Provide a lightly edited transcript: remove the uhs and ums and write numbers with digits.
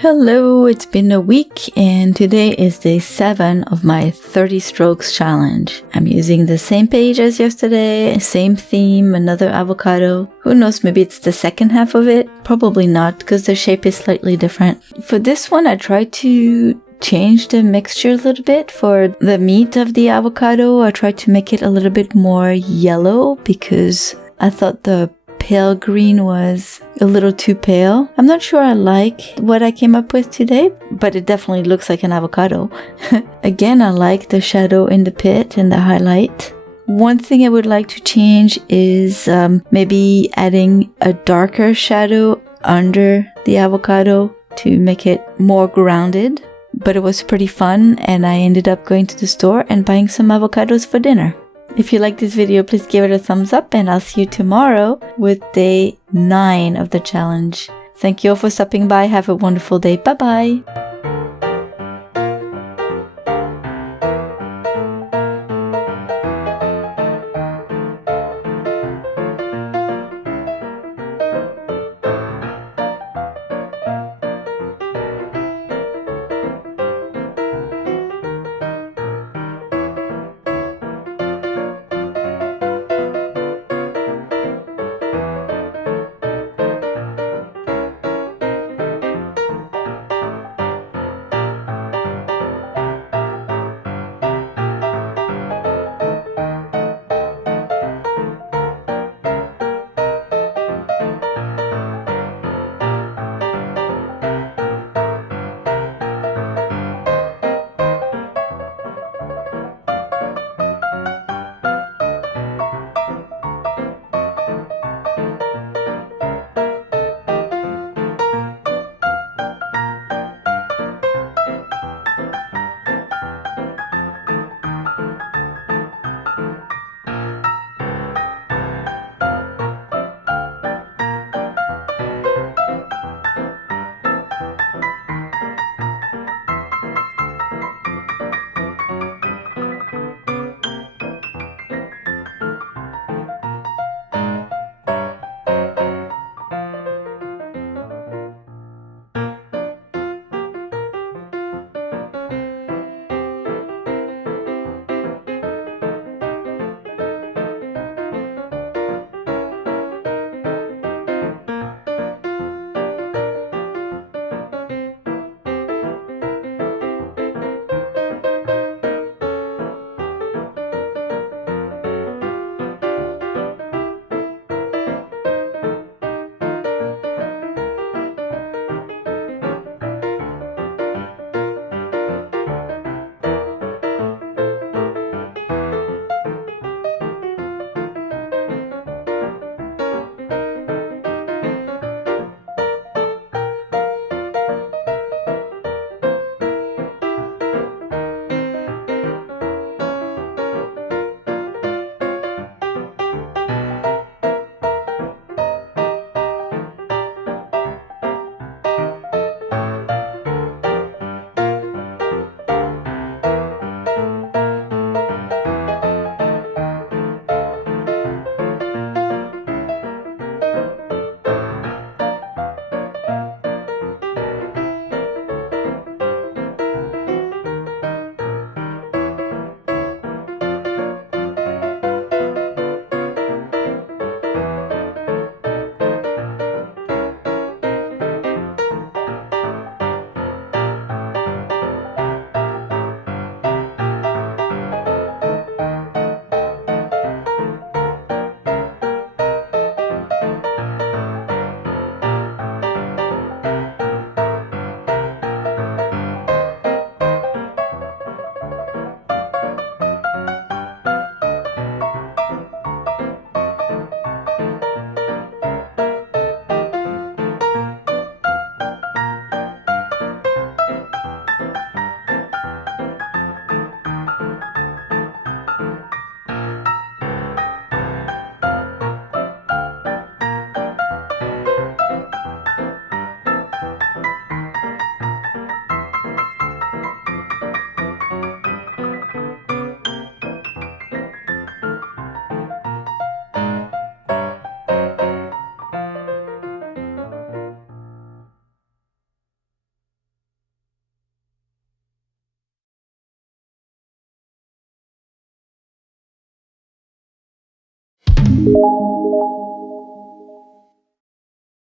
Hello, it's been a week and today is day 7 of my 30 strokes challenge. I'm using the same page as yesterday, same theme, another avocado. Who knows, maybe it's the second half of it? Probably not because the shape is slightly different. For this one, I tried to change the mixture a little bit. For the meat of the avocado, I tried to make it a little bit more yellow because I thought the pale green was a little too pale. I'm not sure I like what I came up with today, but it definitely looks like an avocado. Again, I like the shadow in the pit and the highlight. One thing I would like to change is maybe adding a darker shadow under the avocado to make it more grounded. But it was pretty fun and I ended up going to the store and buying some avocados for dinner. If you like this video, please give it a thumbs up and I'll see you tomorrow with day 9 of the challenge. Thank you all for stopping by. Have a wonderful day. Bye-bye.